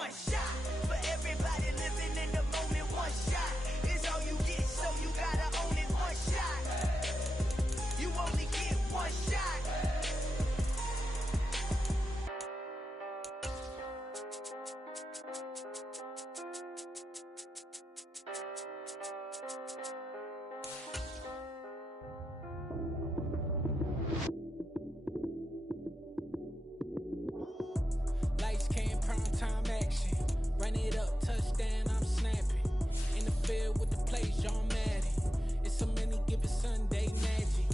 one shot. For everybody living in the moment, one shot is all you get, so you gotta own it. One shot, you only get one shot. Lights came, prime time action. Run it up, touchdown, I'm snapping. In the field with the plays, John Madden. It's so many, give it Sunday magic.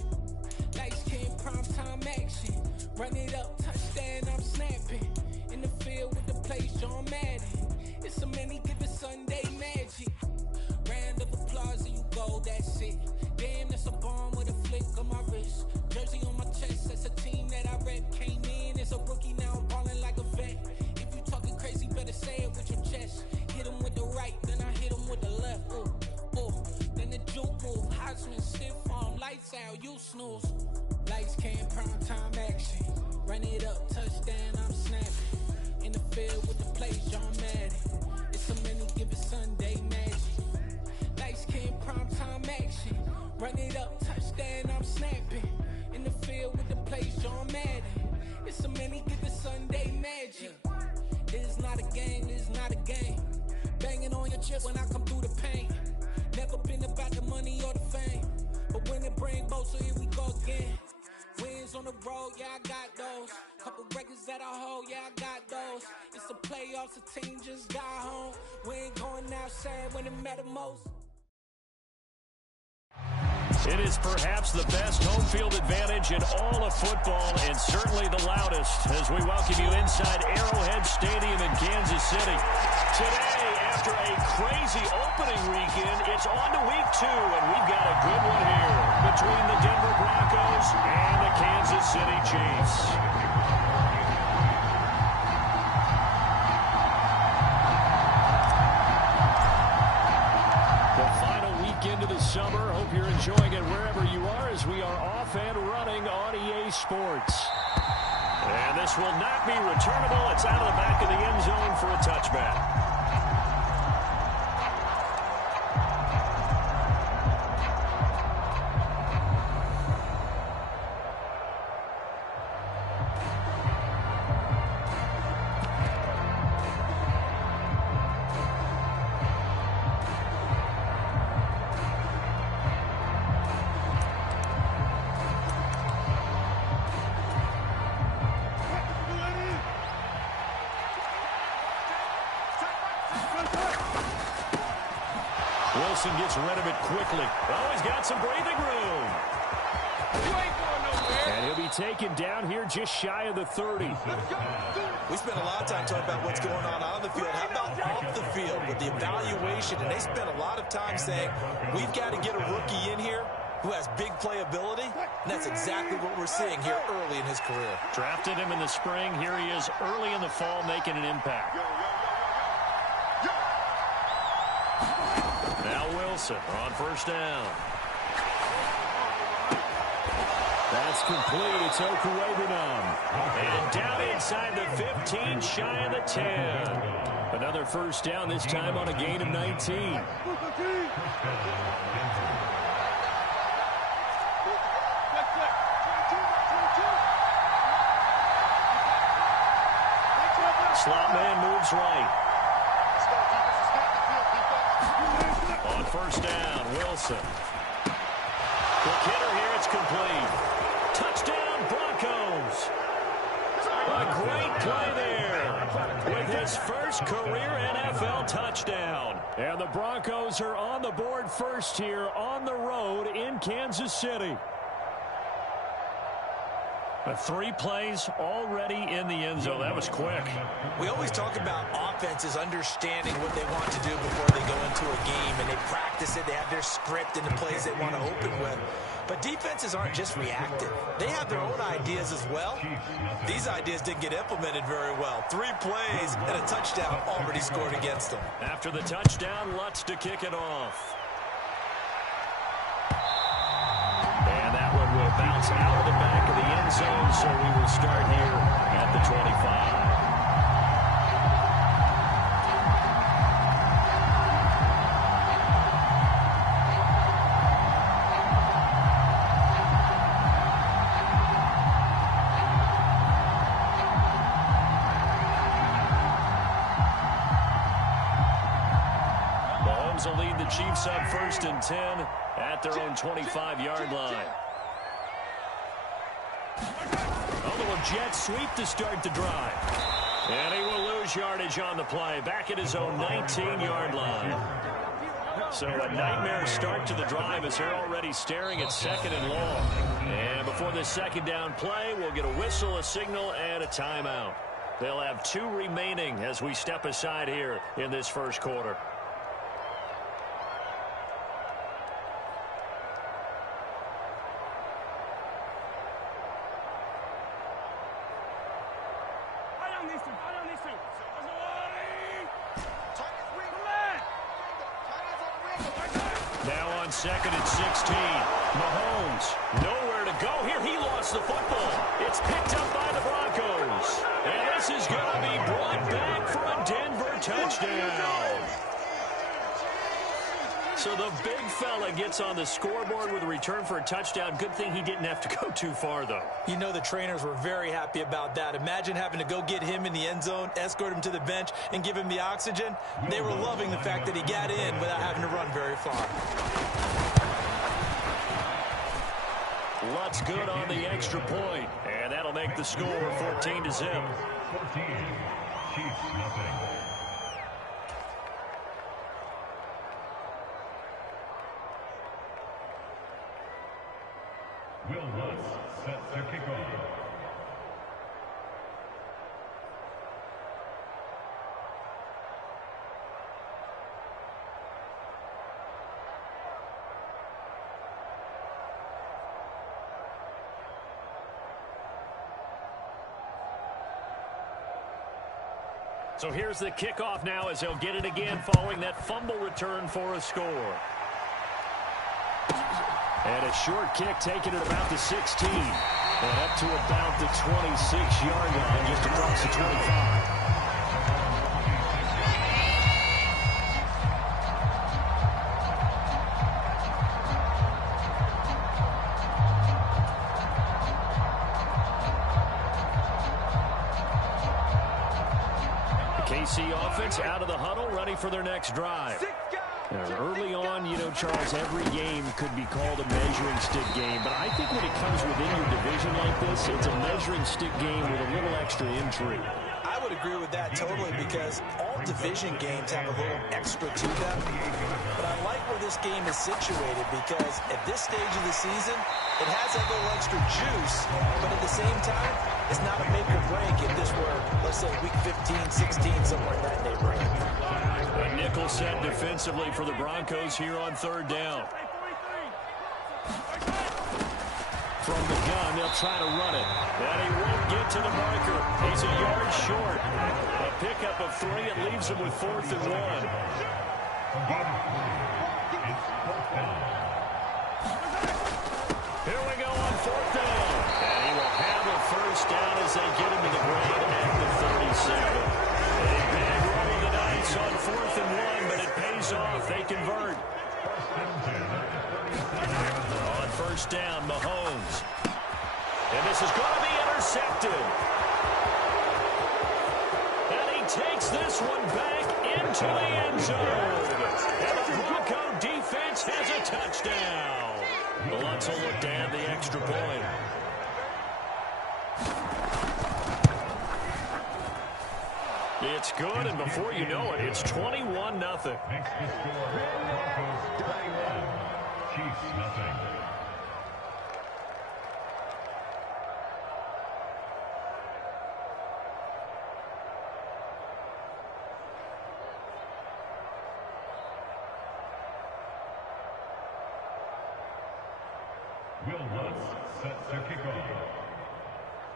Lights came, prime time action. Run it up, touchdown, I'm snapping. In the field with the plays, John Madden. It's so many, give it Sunday magic. Round of applause, and you go, that's it. Damn, that's a bomb with a flick on my wrist. Jersey on my chest, that's a team that I rep. Came in as a rookie, now I'm ballin' like a vet. If you talking crazy, better say it with your chest. Hit him with the right, then I hit him with the left. Ooh, ooh, then the juke move. Heisman stiff arm, lights out, you snooze. Lights came, prime time action. Run it up, touchdown, I'm snapping. In the field with the plays, John Madden. It's so many, give it Sunday magic. Lights came, prime time action. Run it up, touchdown, I'm snapping. In the field with the plays, John Madden. It's so many, give it Sunday magic. This is not a game, this is not a game. Banging on your chest when I come through the pain. Never been about the money or the fame, but when it bring both, so here we go again. Wins on the road, yeah, I got those. Couple records that I hold, yeah, I got those. It's the playoffs, the team just got home. We ain't going outside when it matter most. It is perhaps the best home field advantage in all of football, and certainly the loudest, as we welcome you inside Arrowhead Stadium in Kansas City. Today, after a crazy opening weekend, it's on to week 2, and we've got a good one here between the Denver Broncos and the Kansas City Chiefs. Into the summer. Hope you're enjoying it wherever you are, as we are off and running on EA Sports. And this will not be returnable. It's out of the back of the end zone for a touchback. Wilson gets rid of it quickly. Oh, he's got some breathing room. And he'll be taken down here just shy of the 30. We spent a lot of time talking about what's going on the field. How about off the field with the evaluation? And they spent a lot of time saying, we've got to get a rookie in here who has big playability. And that's exactly what we're seeing here early in his career. Drafted him in the spring. Here he is early in the fall making an impact. Now Wilson on first down. That's complete. It's Okuegbunam. And down inside the 15, shy of the 10. Another first down, this time on a gain of 19. Slot man moves right. On first down, Wilson. Quick hitter here, it's complete. Touchdown, Broncos. A great play there with his first career NFL touchdown. And the Broncos are on the board first here on the road in Kansas City. 3 plays already in the end zone. That was quick. We always talk about offenses understanding what they want to do before they go into a game, and they practice it. They have their script and the plays they want to open with. But defenses aren't just reactive. They have their own ideas as well. These ideas didn't get implemented very well. 3 plays and a touchdown already scored against them. After the touchdown, Lutz to kick it off. And that one will bounce out of the back of the end zone, so we will start here at the 25. this up 1st and 10 at their own 25-yard line. A little jet sweep to start the drive. And he will lose yardage on the play, back at his own 19-yard line. So a nightmare start to the drive as they're already staring at 2nd and long. And before this 2nd down play, we'll get a whistle, a signal, and a timeout. They'll have 2 remaining as we step aside here in this 1st quarter. Now on 2nd and 16. Mahomes, nowhere to go here. He lost the football. It's picked up by the Broncos. And this is going to be brought back for a Denver touchdown. So the big fella gets on the scoreboard with a return for a touchdown. Good thing he didn't have to go too far, though. You know the trainers were very happy about that. Imagine having to go get him in the end zone, escort him to the bench, and give him the oxygen. They were loving the fact that he got in without having to run very far. Lutt's good on the extra point, and that'll make the score 14-0. 14, Chiefs nothing. Will Lutz set to kick off. So here's the kickoff now as they'll get it again following that fumble return for a score. And a short kick taken at about the 16. And up to about the 26-yard line, just across the 25. KC offense out of the huddle, ready for their next drive. Early on, you know, Charles, every game could be called a measuring stick game, but I think when it comes within your division like this, it's a measuring stick game with a little extra intrigue. I would agree with that totally because all division games have a little extra to them. But I like where this game is situated because at this stage of the season, it has that little extra juice, but at the same time, it's not a make or break if this were, let's say, week 15, 16, somewhere in that neighborhood. A nickel set defensively for the Broncos here on 3rd down. From the gun, they'll try to run it. And he won't get to the marker. He's a yard short. A pickup of 3. It leaves him with 4th and 1. Here we go on 4th down. And he will have a 1st down as they get him to the ground at the 37. A big roll of the dice on 4th and 1, but it pays off. They convert. On 1st down, Mahomes. And this is going to be intercepted. And he takes this one back into the end zone. And the Bronco defense has a touchdown. Lutz will look to add the extra point. It's good, and before you know it, it's 21-0. Next to score, Broncos 21, Chiefs nothing. Will Lutz set to kick off.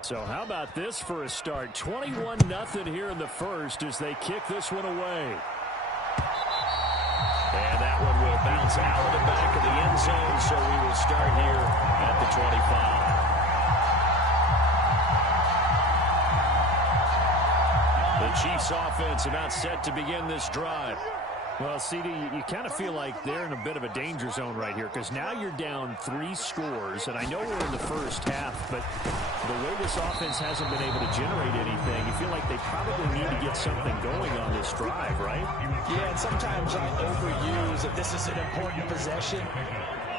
So how about this for a start? 21-0 here in the first as they kick this one away. And that one will bounce out of the back of the end zone, so we will start here at the 25. The Chiefs offense about set to begin this drive. Well, CD, you kind of feel like they're in a bit of a danger zone right here because now you're down 3 scores, and I know we're in the first half, but the the way this offense hasn't been able to generate anything, you feel like they probably need to get something going on this drive, right? Yeah, and sometimes I overuse that this is an important possession.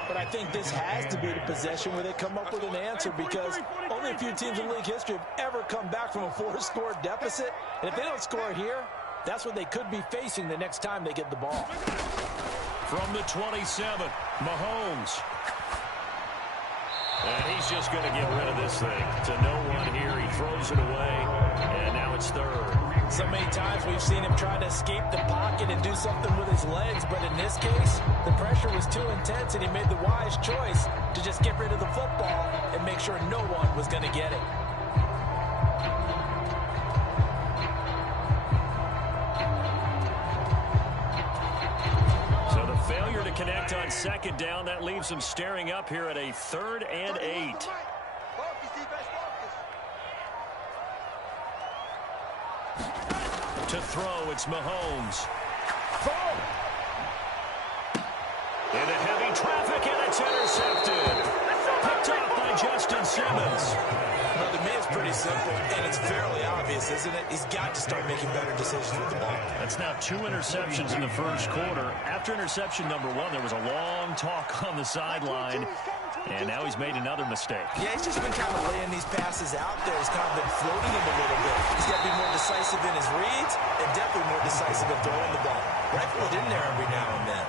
But I think this has to be the possession where they come up with an answer, because only a few teams in league history have ever come back from a 4-score deficit. And if they don't score here, that's what they could be facing the next time they get the ball. From the 27, Mahomes. And he's just going to get rid of this thing. To no one here. He throws it away. And now it's third. So many times we've seen him try to escape the pocket and do something with his legs. But in this case, the pressure was too intense, and he made the wise choice to just get rid of the football and make sure no one was going to get it. Failure to connect on second down. That leaves him staring up here at a 3rd and 8. To throw, it's Mahomes. Into heavy traffic, and it's intercepted. Picked off by Justin Simmons. Well, to me, it's pretty simple, and it's fairly obvious, isn't it? He's got to start making better decisions with the ball. That's now 2 interceptions in the first quarter. After interception number 1, there was a long talk on the sideline, and now he's made another mistake. Yeah, he's just been kind of laying these passes out there. He's kind of been floating them a little bit. He's got to be more decisive in his reads and definitely more decisive in throwing the ball. Rifle it in there every now and then.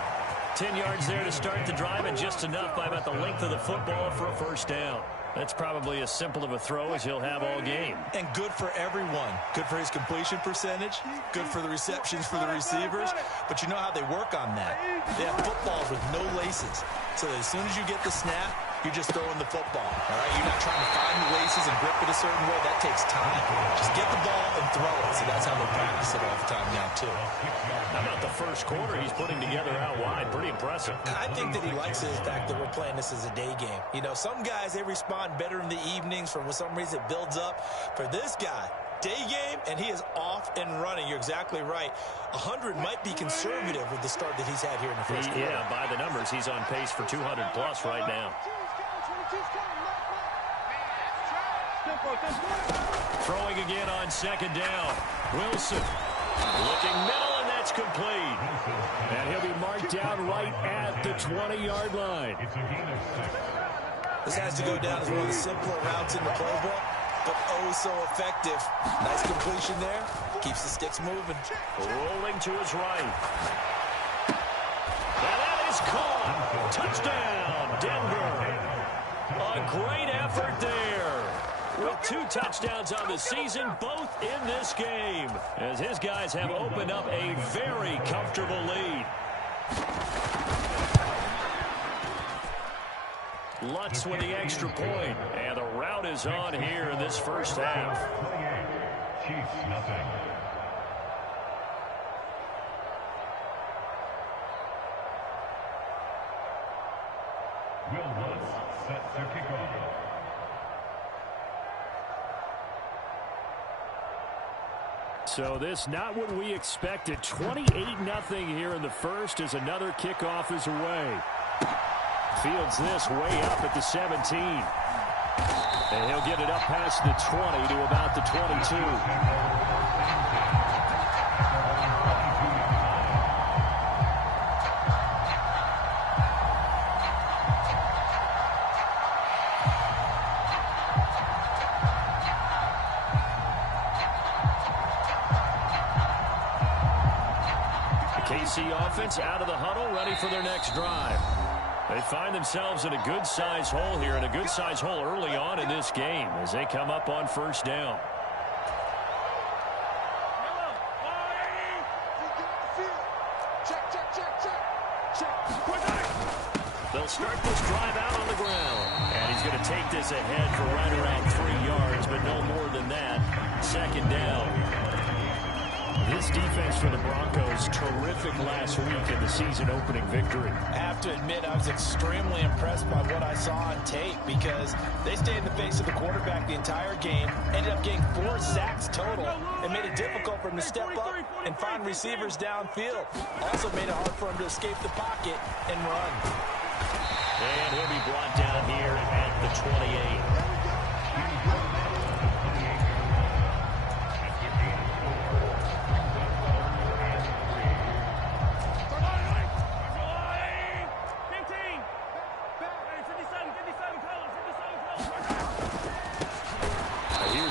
10 yards there to start the drive, and just enough by about the length of the football for a first down. That's probably as simple of a throw as he'll have all game. And good for everyone. Good for his completion percentage. Good for the receptions for the receivers. But you know how they work on that. They have footballs with no laces. So as soon as you get the snap, you're just throwing the football. All right? You're not trying to find the laces and grip it a certain way. That takes time. Just get the ball and throw it. So that's how they practice it all the time now, too. How about the first quarter he's putting together out wide? Pretty impressive. I think that he likes the fact that we're playing this as a day game. You know, some guys, they respond better in the evenings. For some reason, it builds up. For this guy, day game, and he is off and running. You're exactly right. 100 might be conservative with the start that he's had here in the first quarter. Yeah, by the numbers, he's on pace for 200-plus right now. Throwing again on second down. Wilson looking middle, and that's complete. And he'll be marked down right at the 20-yard line. This has to go down as one of the simpler routes in the playbook, but oh so effective. Nice completion there. Keeps the sticks moving. Rolling to his right. And that is caught. Touchdown, Denver. A great effort there. With 2 touchdowns on the season, both in this game, as his guys have opened up a very comfortable lead. Lutz with the extra point, and the route is on here in this first half. Chiefs nothing. Will Lutz set to kick off. So this not what we expected. 28-0 here in the first as another kickoff is away. Fields this way up at the 17. And he'll get it up past the 20 to about the 22. KC offense out of the huddle, ready for their next drive. They find themselves in a good-size hole here, and a good-size hole early on in this game as they come up on first down. They'll start this drive out on the ground. And he's going to take this ahead for right around 3 yards, but no more than that. Second down. This defense for the Broncos, terrific last week in the season-opening victory. I have to admit, I was extremely impressed by what I saw on tape because they stayed in the face of the quarterback the entire game, ended up getting 4 sacks total, and made it difficult for him to step up and find receivers downfield. Also made it hard for him to escape the pocket and run. And he'll be brought down here at the 28.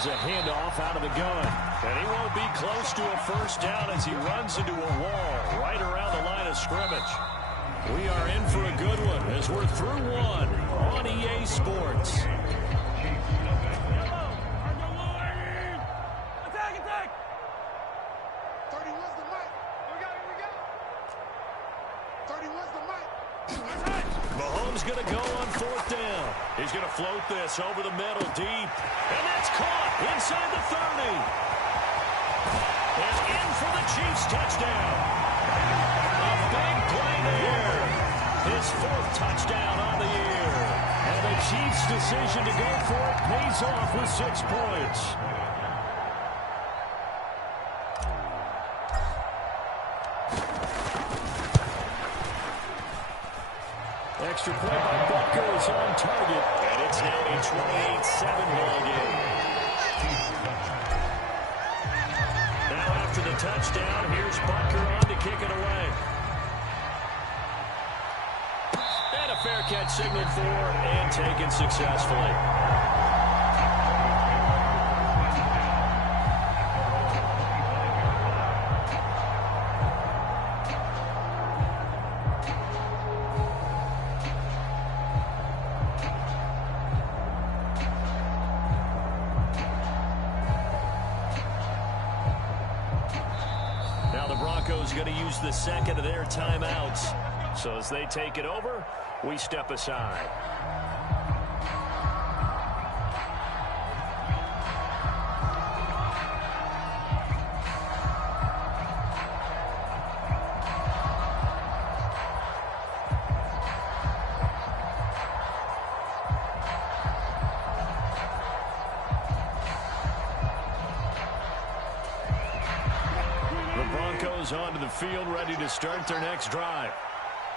Here's a handoff out of the gun. And he won't be close to a first down as he runs into a wall right around the line of scrimmage. We are in for a good one as we're through one on EA Sports. Mahomes going to go on fourth down. He's going to float this over the middle deep. And that's caught inside the 30. And in for the Chiefs touchdown. A big play there. His fourth touchdown on the year. And the Chiefs' decision to go for it pays off with 6 points. Extra point by Butker is on target. And it's now a 28-7 ball game. Now after the touchdown, here's Butker on to kick it away. And a fair catch signaled for and taken successfully. Going to use the second of their timeouts. So as they take it over, we step aside. Onto the field, ready to start their next drive.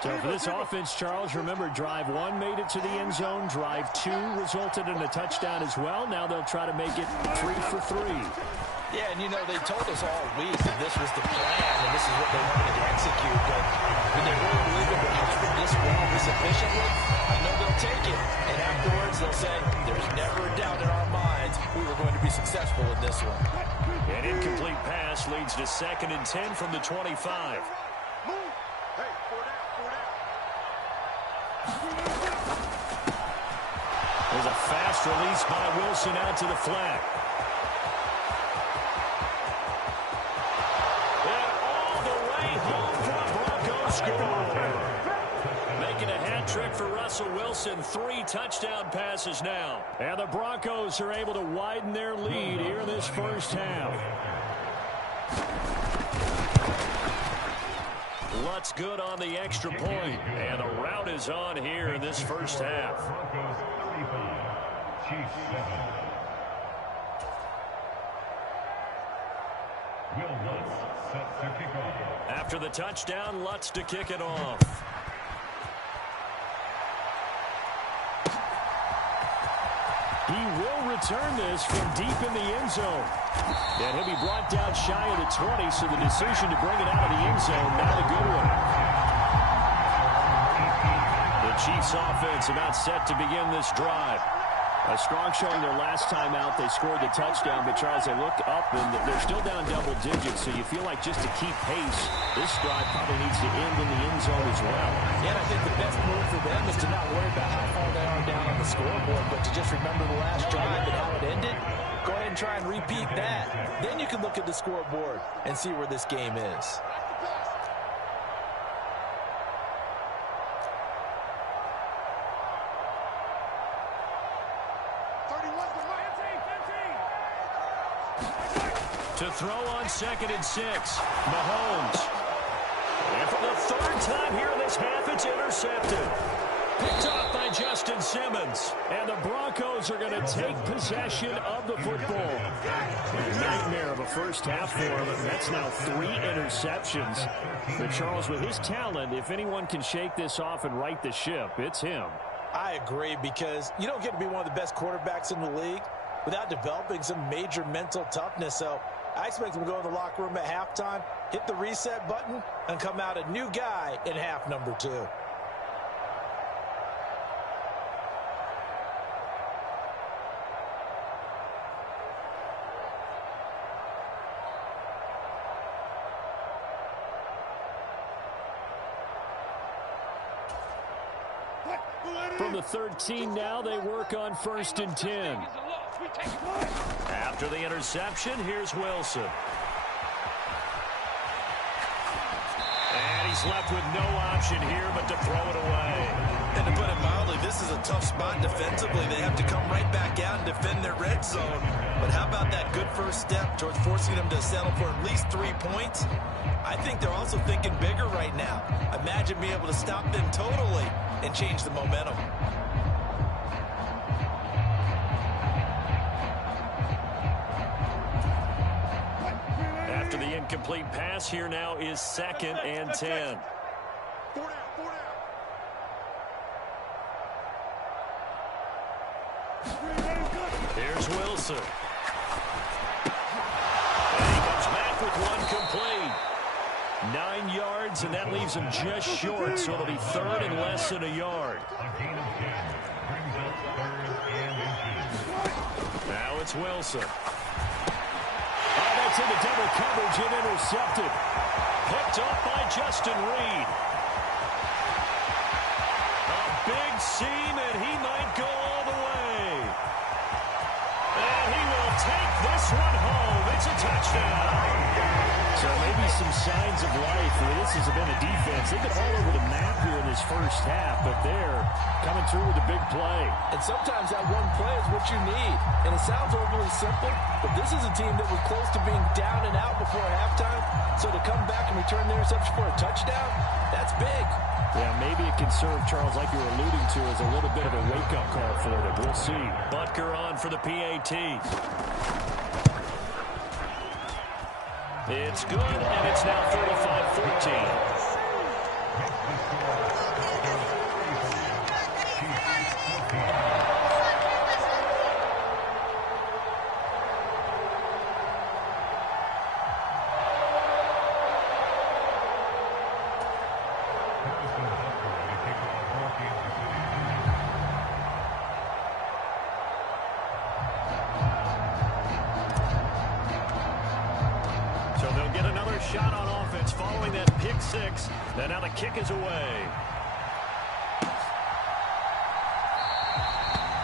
So for this offense, Charles, remember, drive 1 made it to the end zone. Drive 2 resulted in a touchdown as well. Now they'll try to make it 3 for 3. Yeah, and you know, they told us all week that this was the plan and this is what they wanted to execute. But when they really believe it will happen this well, this efficiently, I know they'll take it. And afterwards, they'll say, there's never a doubt in our minds we were going to be successful in this one. An incomplete pass leads to 2nd and 10 from the 25. There's a fast release by Wilson out to the flat. And all the way home for the Broncos score. Making a hat trick for Russell Wilson. 3 touchdown passes now. And the Broncos are able to widen their lead here in this first half. Lutz good on the extra point. And the rout is on here in this first half. Broncos 35, Chiefs 7. Will Lutz set to kick off. After the touchdown, Lutz to kick it off. He will return this from deep in the end zone. And he'll be brought down shy of the 20, so the decision to bring it out of the end zone, not a good one. The Chiefs offense about set to begin this drive. A strong showing their last time out. They scored the touchdown, but Charles, they look up and they're still down double digits, so you feel like just to keep pace, this drive probably needs to end in the end zone as well. Yeah, and I think the best move for them is to not worry about how far they are down on the scoreboard, but to just remember the last drive and how it ended. Go ahead and try and repeat that. Then you can look at the scoreboard and see where this game is. To throw on 2nd and 6, Mahomes. And for the 3rd time here in this half, it's intercepted. Picked off by Justin Simmons. And the Broncos are going to take possession of the football. A nightmare of a first half for him, and that's now 3 interceptions. But Charles, with his talent, if anyone can shake this off and right the ship, it's him. I agree, because you don't get to be one of the best quarterbacks in the league without developing some major mental toughness. So I expect him to go in the locker room at halftime, hit the reset button, and come out a new guy in half number 2. From the 13 now, they work on 1st and 10. After the interception, here's Wilson. And he's left with no option here but to throw it away. And to put it mildly, this is a tough spot defensively. They have to come right back out and defend their red zone. But how about that good first step towards forcing them to settle for at least 3 points? I think they're also thinking bigger right now. Imagine being able to stop them totally and change the momentum. After the incomplete pass, here now is 2nd and 10. Here's Wilson. And he comes back with one complete. 9 yards, and that leaves him just short, so it'll be 3rd and less than a yard. A gain of 10 brings up 3rd and 18. Now it's Wilson. Oh, that's into double coverage and intercepted. Picked off by Justin Reed. A big seam, and he might go all the way. And he will take this one home. It's a touchdown. So maybe some signs of life. This has been a defense. They've been all over the map here in this first half, but they're coming through with a big play. And sometimes that one play is what you need. And it sounds overly simple, but this is a team that was close to being down and out before halftime. So to come back and return the interception for a touchdown, that's big. Yeah, maybe it can serve, Charles, like you were alluding to, as a little bit of a wake-up call for them. We'll see. Butker on for the PAT. It's good, and it's now 35-14. So they'll get another shot on offense following that pick six. And now the kick is away.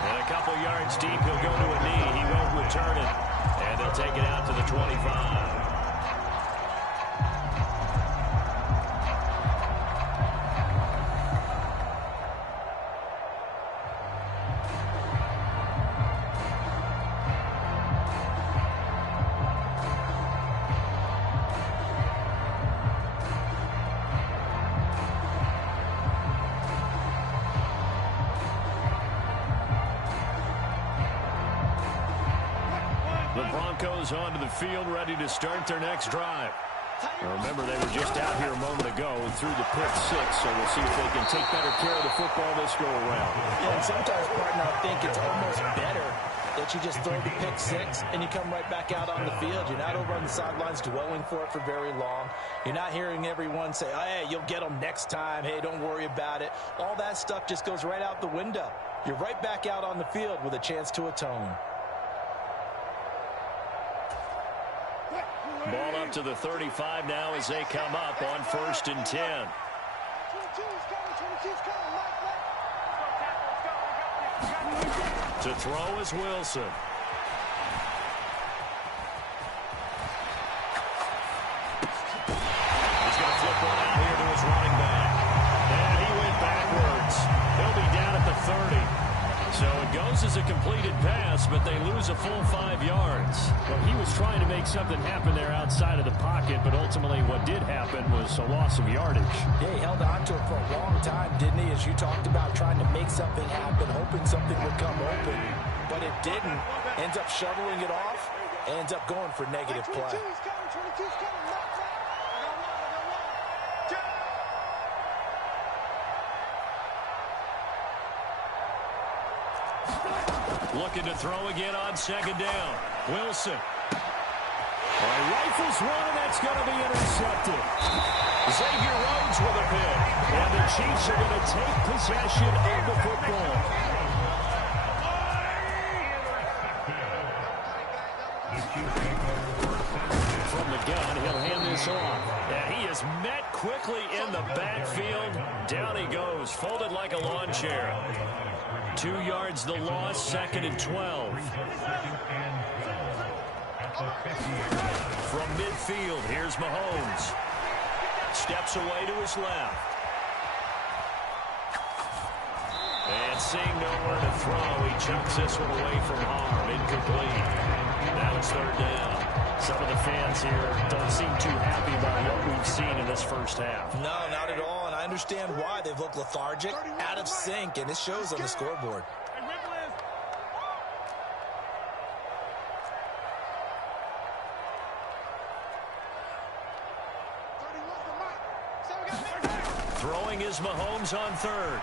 And a couple yards deep, he'll go to a knee. He won't return it. And they'll take it out to the 25. The Broncos onto the field, ready to start their next drive. Now remember, they were just out here a moment ago and threw the pick six, so we'll see if they can take better care of the football this go around. Yeah, and sometimes, partner, I think it's almost better that you just throw the pick six and you come right back out on the field. You're not over on the sidelines dwelling for it for very long. You're not hearing everyone say, oh, hey, you'll get them next time. Hey, don't worry about it. All that stuff just goes right out the window. You're right back out on the field with a chance to atone. Ball up to the 35 now as they come up on 1st and 10. To throw is Wilson. He's going to flip one out here to his running back. And he went backwards. He'll be down at the 30. So it goes as a completed pass, but they lose a full 5 yards. Well, he was trying to make something happen there outside of the pocket, but ultimately what did happen was a loss of yardage. Yeah, he held on to it for a long time, didn't he? As you talked about, trying to make something happen, hoping something would come open, but it didn't. Ends up shoveling it off, ends up going for negative play. Looking to throw again on 2nd down. Wilson. Rifles one, and that's going to be intercepted. Xavier Rhodes with a pick. And the Chiefs are going to take possession of the football. From the gun. He'll hand this off. And he is met quickly in the backfield. Down he goes, folded like a lawn chair. 2 yards the loss, 2nd and 12. From midfield, here's Mahomes. Steps away to his left. And seeing nowhere to throw, he chucks this one away from harm. Incomplete. Now it's 3rd down. Some of the fans here don't seem too happy about what we've seen in this first half. No, not at all, and I understand why. They've looked lethargic, out of sync, and it shows on the scoreboard. Throwing is Mahomes on 3rd.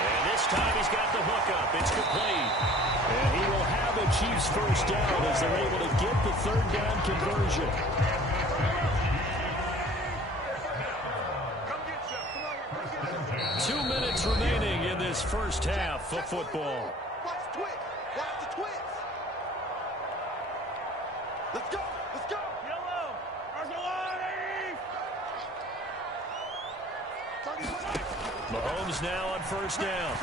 And this time he's got the hookup. It's complete. And he will have a Chiefs first down as they're able to get the 3rd down conversion. Two minutes remaining in this first half of football. Watch the twist. Watch the twist. Let's go. Let's go. Yellow. Mahomes now on 1st down.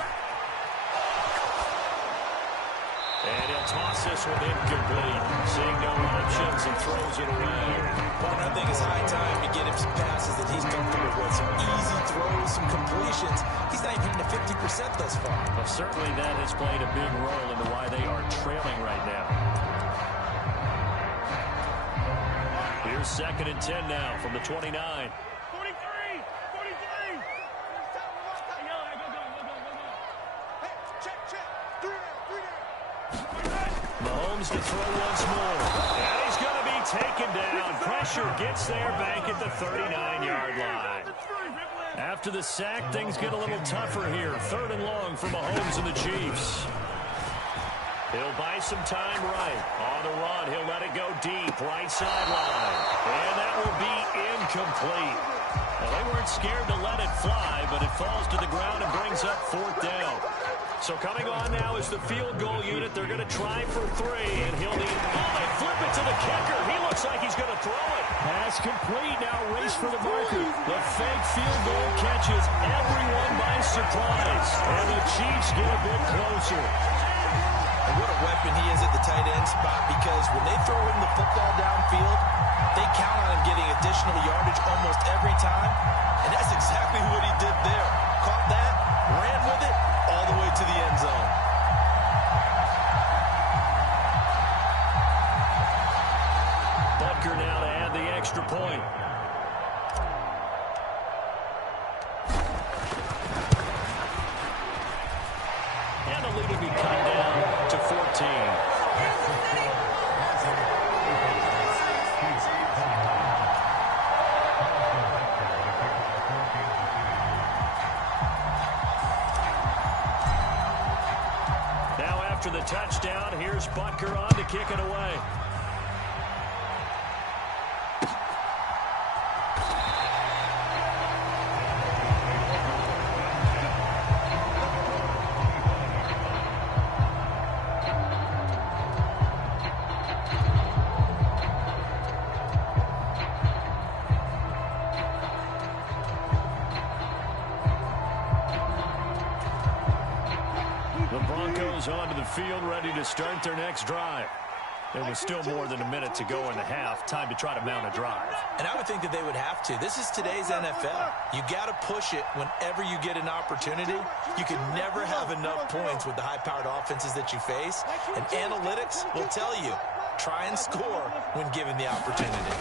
And he'll toss this one incomplete. Seeing no options and throws it away. Well, I think it's high time to get him some passes that he's comfortable with. Some easy throws, some completions. He's not even hitting the 50% thus far. Well, certainly that has played a big role into why they are trailing right now. Here's 2nd and 10 now from the 29. 43. Mahomes to throw once more. And he's going to be taken down. Pressure gets there back at the 39-yard line. After the sack, things get a little tougher here. 3rd and long for Mahomes and the Chiefs. He'll buy some time right. On the run, he'll let it go deep. Right sideline. And that will be incomplete. Well, they weren't scared to let it fly, but it falls to the ground and brings up 4th down. So coming on now is the field goal unit. They're going to try for 3, and he'll need... Oh, they flip it to the kicker. He looks like he's going to throw it. Pass complete. Now race for the marker. The fake field goal catches everyone by surprise. And the Chiefs get a bit closer. And what a weapon he is at the tight end spot, because when they throw him the football downfield, they count on him getting additional yardage almost every time. And that's exactly what he did there. Caught that, ran with it, all the way to the end zone. Butker now to add the extra point. And the lead will be cut down to 14. After the touchdown, here's Butker on to kick it away. The Broncos onto the field, ready to start their next drive. There was still more than a minute to go in the half. Time to try to mount a drive. And I would think that they would have to. This is today's NFL. You got to push it whenever you get an opportunity. You can never have enough points with the high-powered offenses that you face. And analytics will tell you, try and score when given the opportunity.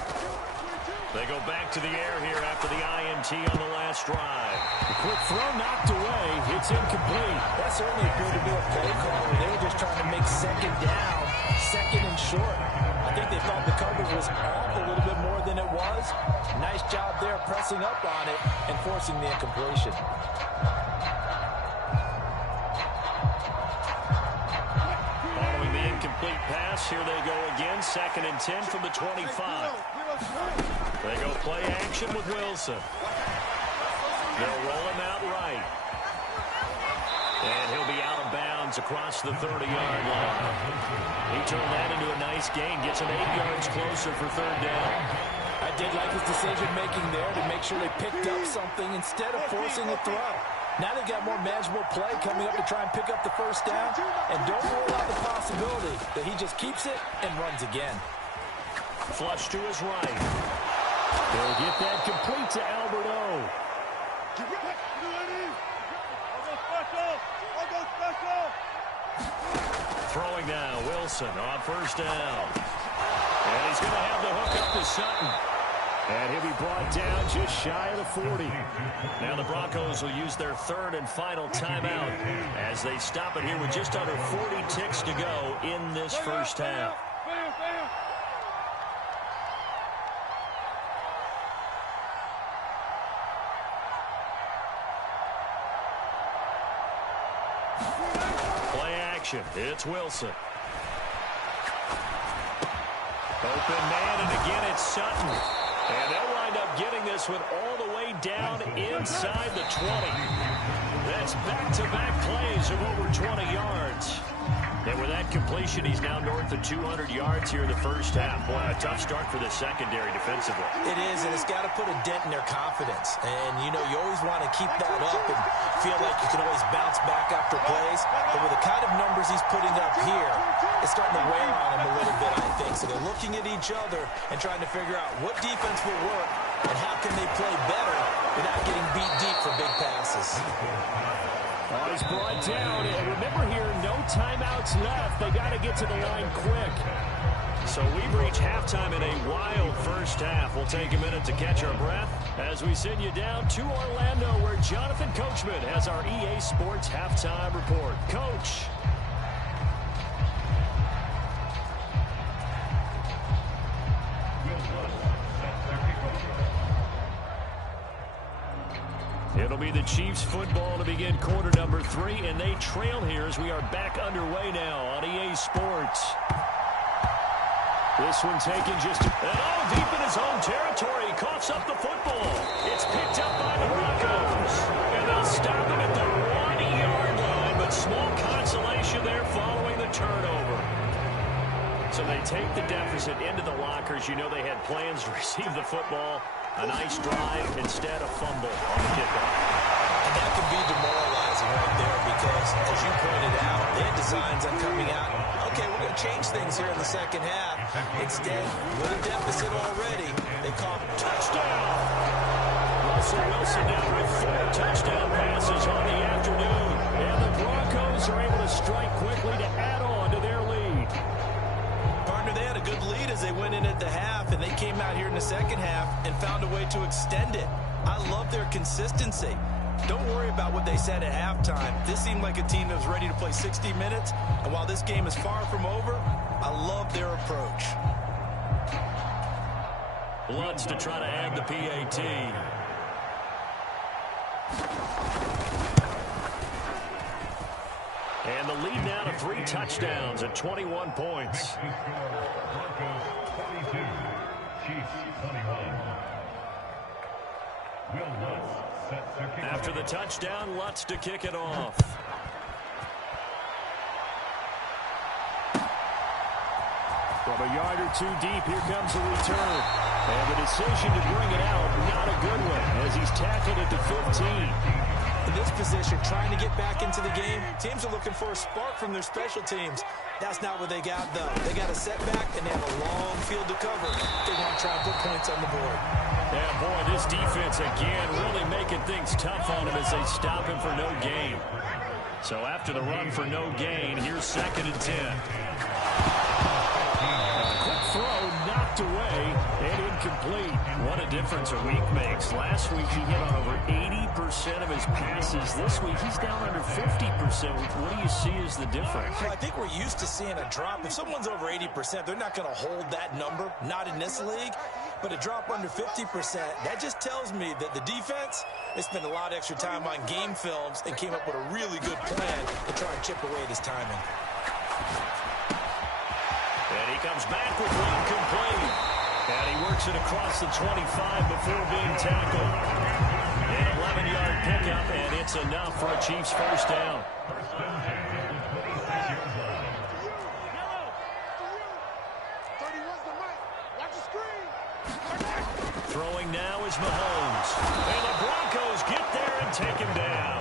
They go back to the air here after the INT on the last drive. The quick throw knocked away. It's incomplete. That certainly appeared to be a play call. They were just trying to make 2nd down, 2nd and short. I think they thought the coverage was off a little bit more than it was. Nice job there pressing up on it and forcing the incompletion. Following the incomplete pass, here they go again. 2nd and 10 from the 25. They go play action with Wilson. They'll roll him out right. And he'll be out of bounds across the 30-yard line. He turn that into a nice gain. Gets him 8 yards closer for third down. I did like his decision-making there to make sure they picked up something instead of forcing a throw. Now they've got more manageable play coming up to try and pick up the first down. And don't rule out the possibility that he just keeps it and runs again. Flush to his right. They'll get that complete to Alberto. Throwing now, Wilson on first down. And he's going to have the hook up to Sutton. And he'll be brought down just shy of the 40. Now the Broncos will use their third and final timeout as they stop it here with just under 40 ticks to go in this first half. Play action. It's Wilson. Open man, and again it's Sutton. And they'll wind up getting this one all the way down inside the 20. That's back-to-back plays of over 20 yards. And with that completion, he's now north of 200 yards here in the first half. Boy, a tough start for the secondary defensively. It is, and it's got to put a dent in their confidence. And, you know, you always want to keep that up and feel like you can always bounce back after plays. But with the kind of numbers he's putting up here, it's starting to wear on him a little bit, I think. So they're looking at each other and trying to figure out what defense will work and how can they play better without getting beat deep for big passes. Oh, he's brought down, and remember here, no timeouts left. They got to get to the line quick. So we've reached halftime in a wild first half. We'll take a minute to catch our breath as we send you down to Orlando, where Jonathan Coachman has our EA Sports halftime report. Coach. It'll be the Chiefs football to begin quarter number 3, and they trail here as we are back underway now on EA Sports. This one taken just deep in his own territory. He coughs up the football. It's picked up by the Broncos, and they'll stop him at the 1-yard line, but small consolation there following the turnover. So they take the deficit into the lockers. You know they had plans to receive the football. A nice drive, instead a fumble on the kickoff. And that could be demoralizing right there because, as you pointed out, they had designs on coming out. Okay, we're going to change things here in the second half. Instead, with a deficit already, they call touchdown. Russell Wilson now with 4 touchdown passes on the afternoon. And the Broncos are able to strike quickly to add on to their lead. Partner, they had a good lead as they went in at the half, and they came out here in the second half and found a way to extend it. I love their consistency. Don't worry about what they said at halftime. This seemed like a team that was ready to play 60 minutes, and while this game is far from over, I love their approach. Lutz to try to add the PAT. And the lead now to 3 touchdowns at 21 points. Broncos 22, Chiefs 21. Will Lutz set to kick. After the touchdown, Lutz to kick it off. From a yard or 2 deep, here comes the return. And the decision to bring it out, not a good one, as he's tackled at the 15. In this position, trying to get back into the game, teams are looking for a spark from their special teams. That's not what they got, though. They got a setback, and they have a long field to cover. They want to try and put points on the board. Yeah, boy, this defense, again, really making things tough on him as they stop him for no gain. So after the run for no gain, here's 2nd and 10. Quick throw knocked away and incomplete. What a difference a week makes. Last week he hit on over 80% of his passes. This week he's down under 50%. What do you see as the difference? Well, I think we're used to seeing a drop. If someone's over 80%, they're not going to hold that number, not in this league. But a drop under 50%, that just tells me that the defense, they spent a lot of extra time on game films and came up with a really good plan to try and chip away at his timing. And he comes back with one complete. And he works it across the 25 before being tackled. An 11-yard pickup, and it's enough for a Chiefs first down. Throwing now is Mahomes. And the Broncos get there and take him down.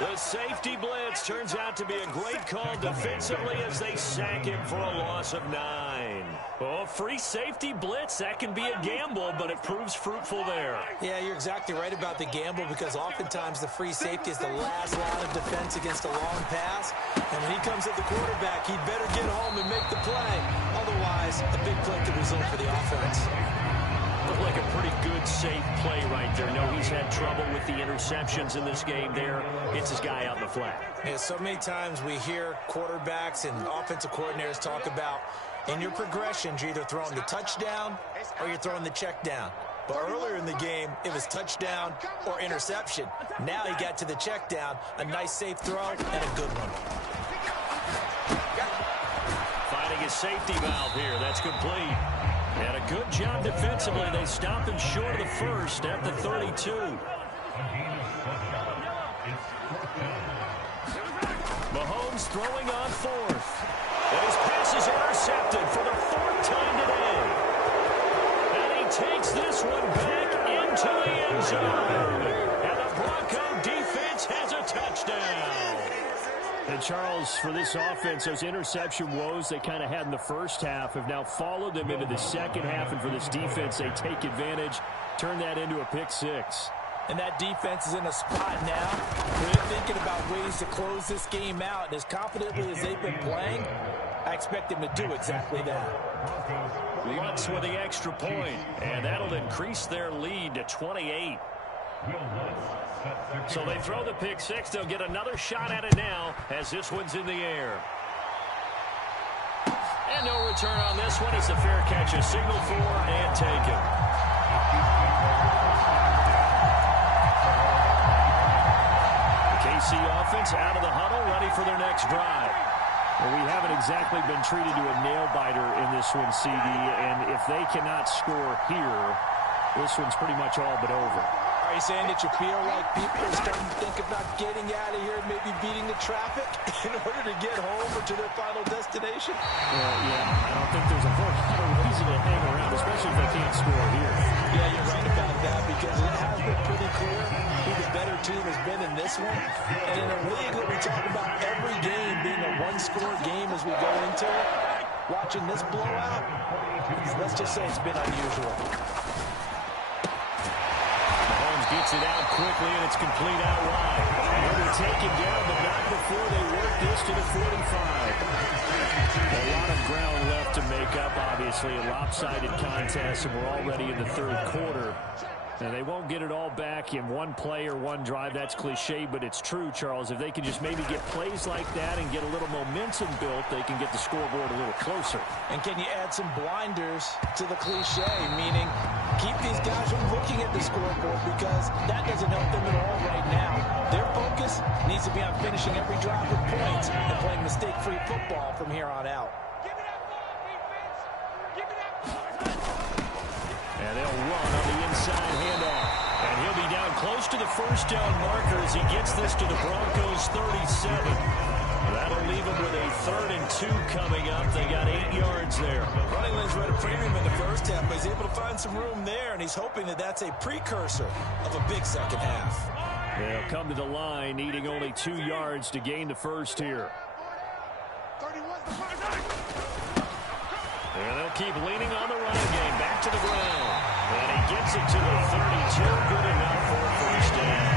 The safety blitz turns out to be a great call defensively as they sack him for a loss of 9. Oh, free safety blitz, that can be a gamble, but it proves fruitful there. Yeah, you're exactly right about the gamble because oftentimes the free safety is the last line of defense against a long pass. And when he comes at the quarterback, he'd better get home and make the play. Otherwise, a big play could result for the offense. Looked like a pretty good, safe play right there. No, he's had trouble with the interceptions in this game there. Hits his guy out in the flat. Yeah, so many times we hear quarterbacks and offensive coordinators talk about in your progressions, you're either throwing the touchdown or you're throwing the check down. But earlier in the game, it was touchdown or interception. Now he got to the check down, a nice safe throw, and a good one. Finding his safety valve here. That's complete. And a good job defensively. They stop him short of the first at the 32. Mahomes throwing on fourth. And his pass is intercepted for the 4th time today. And he takes this one back into the end zone. And the Bronco defense has a touchdown. And Charles, for this offense, those interception woes they kind of had in the first half have now followed them into the second half. And for this defense, they take advantage, turn that into a pick 6. And that defense is in a spot now where they're thinking about ways to close this game out. And as confidently as they've been playing, I expect them to do exactly that. Lutz with the extra point, and that'll increase their lead to 28. So they throw the pick 6. They'll get another shot at it now as this one's in the air. And no return on this one. It's a fair catch, a signal for and taken. The KC offense out of the huddle, ready for their next drive. Well, we haven't exactly been treated to a nail-biter in this one, CD, and if they cannot score here, this one's pretty much all but over. Are you saying that you feel like people are starting to think about getting out of here and maybe beating the traffic in order to get home or to their final destination? Well, yeah, I don't think there's a whole lot of reason to hang around, especially if they can't score here. Yeah, you're right about that because it has been pretty clear who the better team has been in this one. And in a league that we talk about every game being a one-score game as we go into it, watching this blowout, let's just say it's been unusual. Gets it out quickly, and it's complete out wide. And they take him down, but not before they work this to the 45. A lot of ground left to make up, obviously. A lopsided contest, and we're already in the 3rd quarter. And they won't get it all back in one play or one drive. That's cliche, but it's true, Charles. If they can just maybe get plays like that and get a little momentum built, they can get the scoreboard a little closer. And can you add some blinders to the cliche, meaning keep these guys from looking at the scoreboard because that doesn't help them at all right now. Their focus needs to be on finishing every drive with points and playing mistake-free football from here on out. And they'll run on the inside handoff. And he'll be down close to the first down marker as he gets this to the Broncos 37. That'll leave him with a 3rd and 2 coming up. They got 8 yards there. Running lanes read a premium in the first half, but he's able to find some room there, and he's hoping that that's a precursor of a big second half. They'll come to the line, needing only 2 yards to gain the first here. And they'll keep leaning on the running game. Back to the ground. And he gets it to the 32. Good enough for a first down.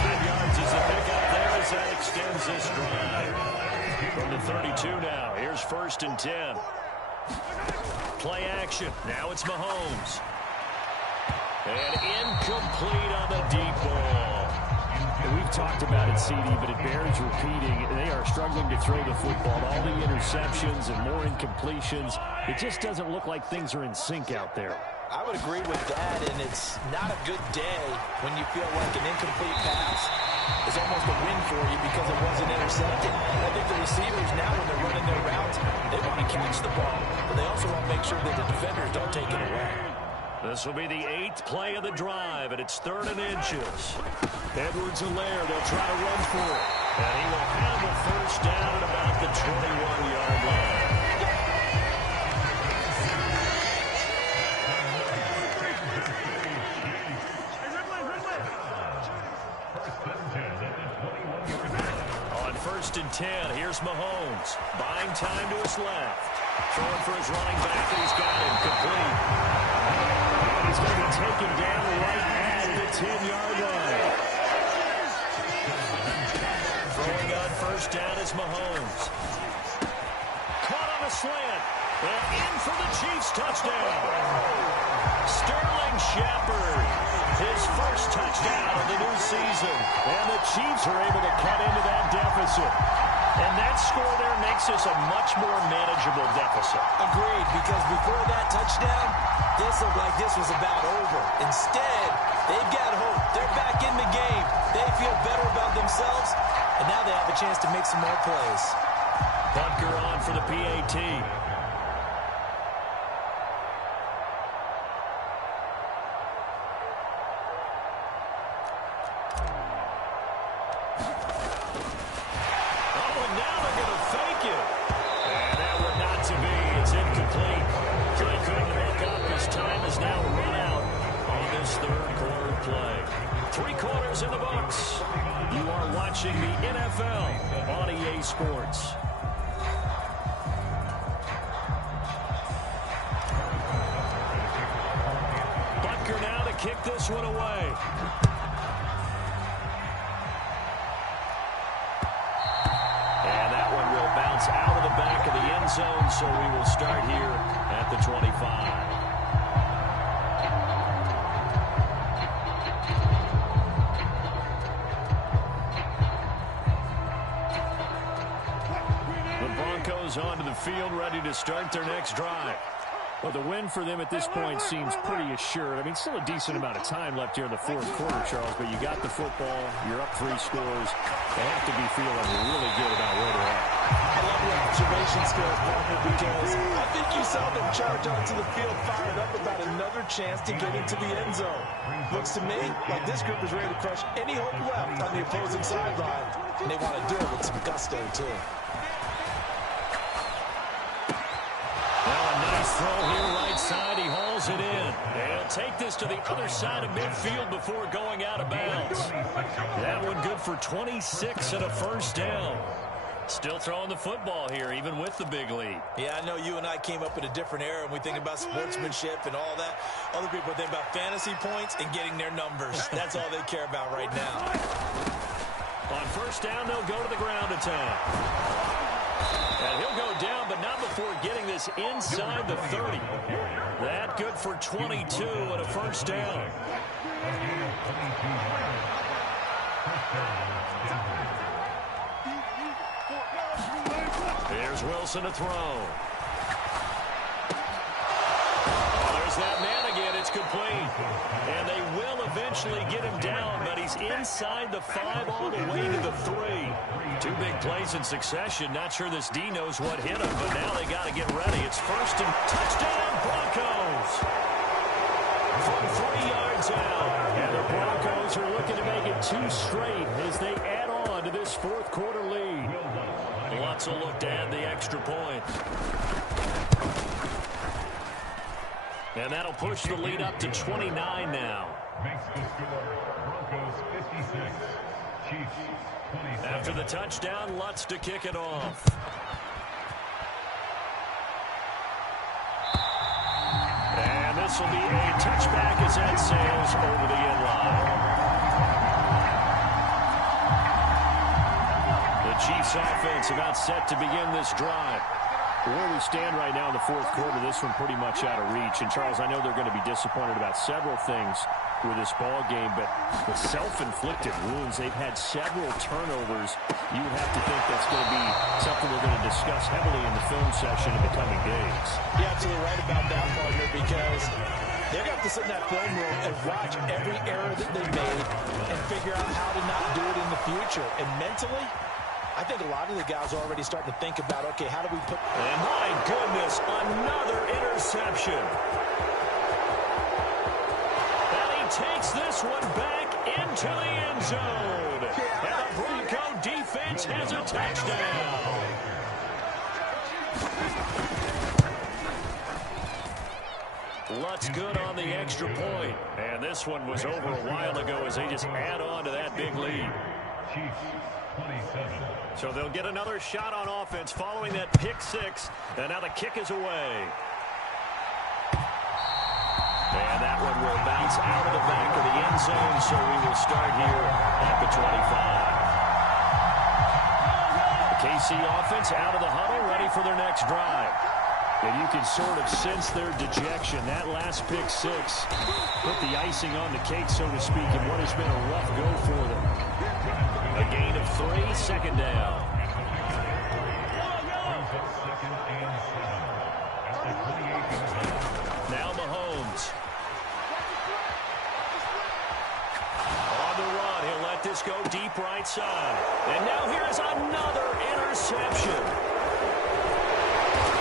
5 yards is the pickup there as that extends this drive. From the 32 now. Here's 1st and 10. Play action. Now it's Mahomes. And incomplete on the deep ball. We've talked about it, CD, but it bears repeating. They are struggling to throw the football. All the interceptions and more incompletions. It just doesn't look like things are in sync out there. I would agree with that, and it's not a good day when you feel like an incomplete pass is almost a win for you because it wasn't intercepted. I think the receivers now, when they're running their routes, they want to catch the ball, but they also want to make sure that the defenders don't take it away. This will be the 8th play of the drive, and it's 3rd and inches. Edwards-Helaire, they'll try to run for it. And he will have the first down at about the 21-yard line. Here's Mahomes, buying time to his left. Throwing for his running back, and he's got him complete. And he's going to be taken down right at the 10-yard line. Throwing on first down is Mahomes. Caught on a slant. And in for the Chiefs touchdown. Sterling Shepard, his first touchdown of the new season. And the Chiefs are able to cut into that deficit. And that score there makes this a much more manageable deficit. Agreed, because before that touchdown, this looked like this was about over. Instead, they've got hope. They're back in the game. They feel better about themselves, and now they have a chance to make some more plays. Butker on for the PAT. In the books. You are watching the NFL on EA Sports. Butker now to kick this one away. And that one will bounce out of the back of the end zone, so we will start here at the 25. Onto the field, ready to start their next drive. Well, the win for them at this point seems pretty assured. I mean, still a decent amount of time left here in the fourth quarter, Charles, but you got the football, you're up 3 scores. They have to be feeling really good about where they're at. I love your observation skills, Parker, because I think you saw them charge onto the field, fired up about another chance to get into the end zone. Looks to me like this group is ready to crush any hope left on the opposing sideline, and they want to do it with some gusto, too. Throw here right side. He hauls it in. They'll take this to the other side of midfield before going out of bounds. That one good for 26 and a first down. Still throwing the football here, even with the big lead. Yeah, I know you and I came up in a different era, and we think about sportsmanship and all that. Other people think about fantasy points and getting their numbers. That's all they care about right now. On first down, they'll go to the ground attack. And he'll go down, but not before getting this inside the 30. That good for 22 and a first down. Here's Wilson to throw. Oh, there's that man again. It's complete. And they will eventually get him down, but he's inside the 5 all the way to the 3. 2 big plays in succession. Not sure this D knows what hit him, but now they got to get ready. It's first and touchdown, Broncos. From 3 yards out. And the Broncos are looking to make it 2 straight as they add on to this fourth quarter lead. Lutz will look to add the extra point. And that'll push the lead up to 29 now. Makes the score Broncos 56, Chiefs 27. After the touchdown, Lutz to kick it off. And this will be a touchback as that sails over the end line. The Chiefs offense about set to begin this drive. Where we stand right now in the fourth quarter, this one pretty much out of reach. And, Charles, I know they're going to be disappointed about several things with this ball game, but the self-inflicted wounds, they've had several turnovers. You would have to think that's going to be something we're going to discuss heavily in the film session in the coming days. You're absolutely right about that, partner, because they're going to have to sit in that film room and watch every error that they made and figure out how to not do it in the future. And mentally, I think a lot of the guys are already starting to think about, okay, how do we put... And my goodness, another interception. And he takes this one back into the end zone. And the Bronco defense has a touchdown. Lutz good on the extra point. And this one was over a while ago as they just add on to that big lead. Chiefs 27. So they'll get another shot on offense following that pick six. And now the kick is away. And that one will bounce out of the back of the end zone, so we will start here at the 25. The KC offense out of the huddle, ready for their next drive. And you can sort of sense their dejection. That last pick six put the icing on the cake, so to speak, in what has been a rough go for them. A gain of 3, second down. Now Mahomes. On the run, he'll let this go deep right side. And now here's another interception.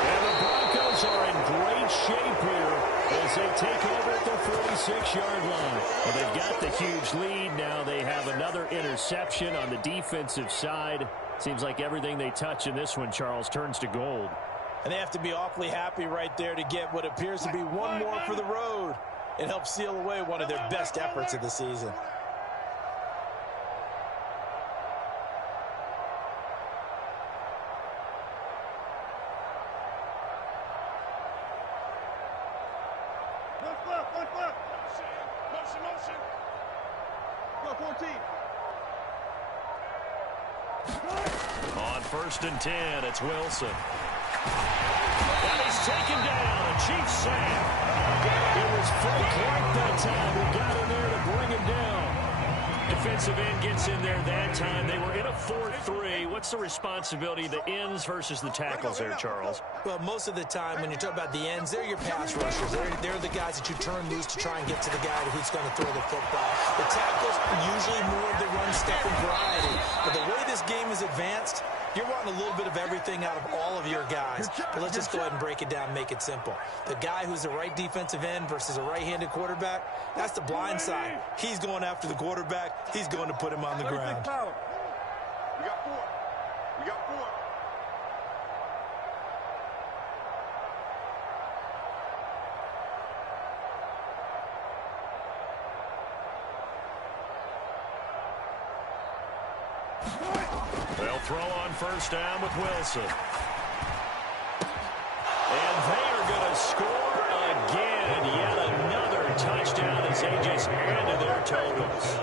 And the Broncos are in great shape here as they take over at the 46-yard line. Well, they've got the huge lead. Now they have another interception on the defensive side. Seems like everything they touch in this one, Charles, turns to gold. And they have to be awfully happy right there to get what appears to be one more for the road. It helps seal away one of their best efforts of the season. On 1st and 10, it's Wilson. And he's taken down. A Chiefs sack. It was Frank Clark that time who got in there to bring him down. Defensive end gets in there that time. They were in a 4-3. What's the responsibility of the ends versus the tackles there, Charles? Well, most of the time when you talk about the ends, they're your pass rushers. They're the guys that you turn loose to try and get to the guy who's going to throw the football. The tackles are usually more of the run-stuffing variety. But the way this game is advanced, you're wanting a little bit of everything out of all of your guys. But let's just go ahead and break it down and make it simple. The guy who's the right defensive end versus a right-handed quarterback, that's the blind side. He's going after the quarterback. He's going to put him on the ground. We got 4. We got 4. They'll throw on 1st down with Wilson. And they are going to score again. Yet another touchdown as they just added their totals.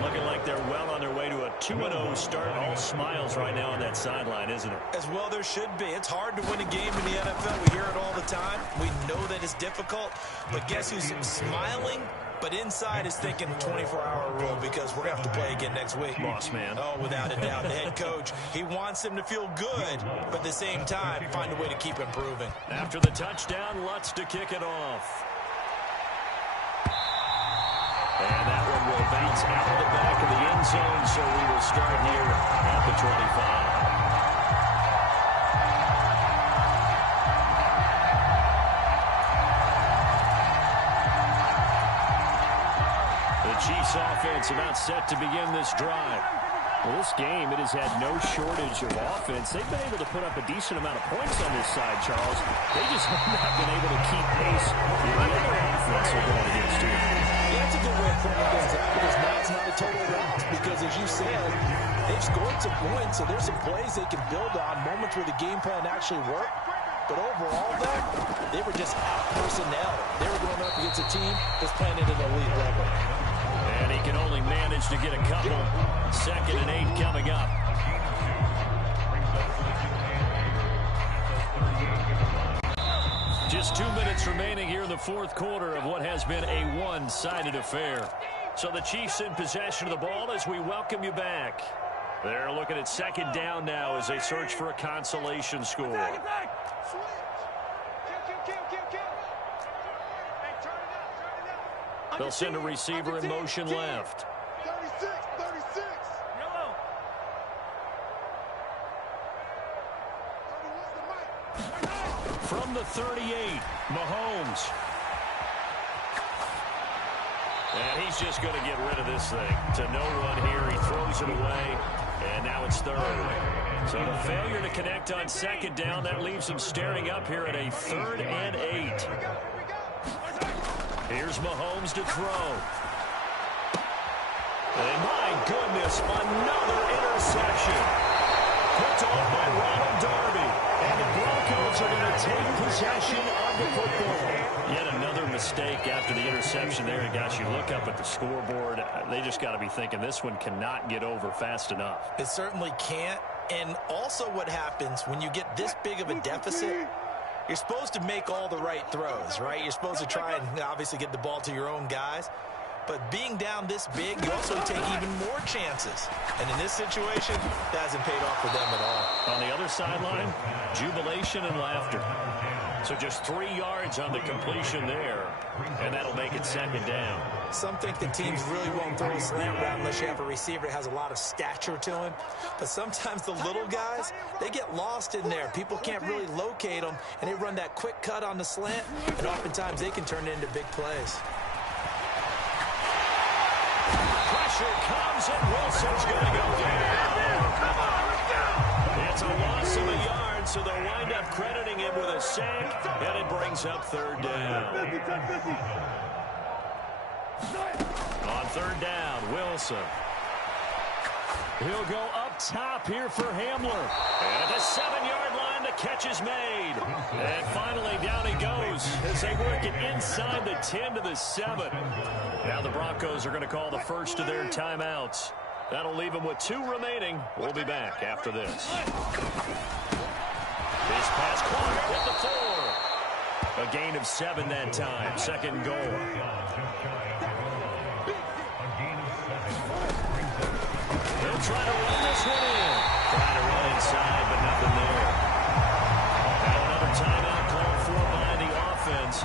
Looking like they're well on their way to a 2-0 start. All smiles right now on that sideline, isn't it? As well there should be. It's hard to win a game in the NFL. We hear it all the time. We know that it's difficult. But guess who's smiling? But inside is thinking 24-hour rule because we're going to have to play again next week. Boss man. Oh, without a doubt. The head coach, he wants them to feel good, but at the same time, find a way to keep improving. After the touchdown, Lutz to kick it off. And that one will bounce out of the back of the end zone, so we will start here at the 25. Chiefs offense about set to begin this drive. Well, this game, it has had no shortage of offense. They've been able to put up a decent amount of points on this side, Charles. They just have not been able to keep pace with the other offense they're going against, too. Yeah, that's a good way of putting things out because now it's not a total loss because, as you said, they've scored some points, so there's some plays they can build on, moments where the game plan actually worked. But overall, though, they were just out-personnel. They were going up against a team that's playing at an elite level. And he can only manage to get a couple. 2nd and 8 coming up. Just 2 minutes remaining here in the 4th quarter of what has been a one-sided affair. So the Chiefs in possession of the ball as we welcome you back. They're looking at 2nd down now as they search for a consolation score. They'll send a receiver in motion left. 36. Yellow. From the 38, Mahomes. And he's just going to get rid of this thing. To no one here, he throws it away, and now it's 3rd. So the failure to connect on 2nd down, that leaves him staring up here at a 3rd and 8. Here's Mahomes to throw. And my goodness, another interception. Picked off by Ronald Darby. And the Broncos are going to take possession of the football. Yet another mistake after the interception there. And gosh, you look up at the scoreboard, they just got to be thinking this one cannot get over fast enough. It certainly can't. And also what happens when you get this big of a deficit, you're supposed to make all the right throws, right? You're supposed to try and obviously get the ball to your own guys. But being down this big, you also take even more chances. And in this situation, that hasn't paid off for them at all. On the other sideline, jubilation and laughter. So just 3 yards on the completion there, and that'll make it second down. Some think that teams really won't throw a slant route unless you have a receiver that has a lot of stature to him. But sometimes the little guys, they get lost in there. People can't really locate them, and they run that quick cut on the slant, and oftentimes they can turn it into big plays. Pressure comes, and Wilson's going to go down. It's a loss of a yard, so they'll wind up crediting him with a sack, and it brings up third down. On third down, Wilson. He'll go up top here for Hamler. And at the 7-yard line, the catch is made. And finally, down he goes as they work it inside the 10 to the 7. Now the Broncos are going to call the first of their timeouts. That'll leave them with 2 remaining. We'll be back after this. This pass caught at the 4. A gain of 7 that time. Second and goal. They'll try to run this one in. Try to run inside, but nothing there. Now another timeout called for by the offense.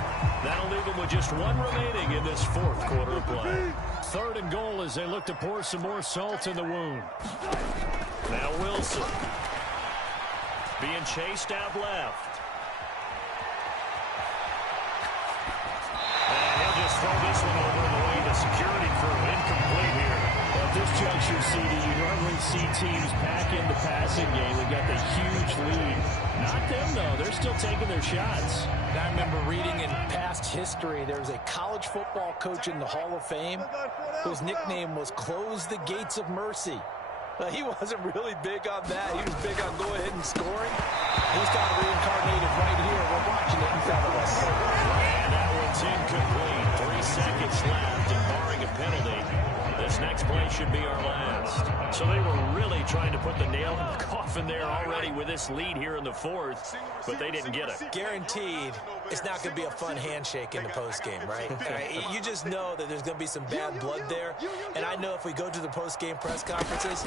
That'll leave them with just 1 remaining in this fourth quarter of play. Third and goal as they look to pour some more salt in the wound. Now Wilson. Being chased out left. And he'll just throw this one over the way to security crew. Incomplete here. At this juncture, CD, you normally see teams pack in the passing game. They've got the huge lead. Not them, though. They're still taking their shots. And I remember reading in past history, there was a college football coach in the Hall of Fame whose nickname was Close the Gates of Mercy. He wasn't really big on that. He was big on go ahead and scoring. He's kind of reincarnated right here. We're watching it in front of us. And that one's incomplete. 3 seconds left, and barring a penalty, this next play should be our last. So they were really trying to put the nail in the coffin there already with this lead here in the fourth, but they didn't get it. Guaranteed, it's not going to be a fun handshake in the postgame, right? You just know that there's going to be some bad blood there. And I know if we go to the postgame press conferences,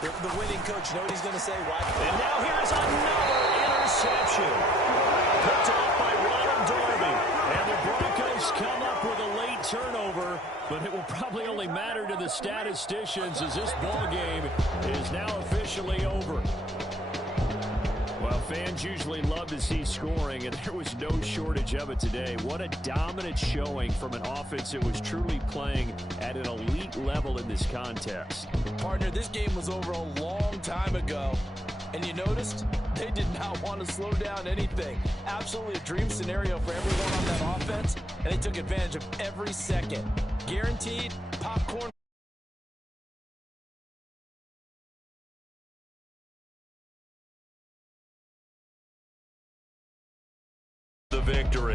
the winning coach, you know what he's going to say? Why? And now here's another interception. Picked off by Ronald Darby. And the Broncos come up with a late turnover, but it will probably only matter to the statisticians as this ball game is now officially over. Well, fans usually love to see scoring, and there was no shortage of it today. What a dominant showing from an offense that was truly playing at an elite level in this context. Partner, this game was over a long time ago. And you noticed they did not want to slow down anything. Absolutely a dream scenario for everyone on that offense, and they took advantage of every second. Guaranteed popcorn. The victory.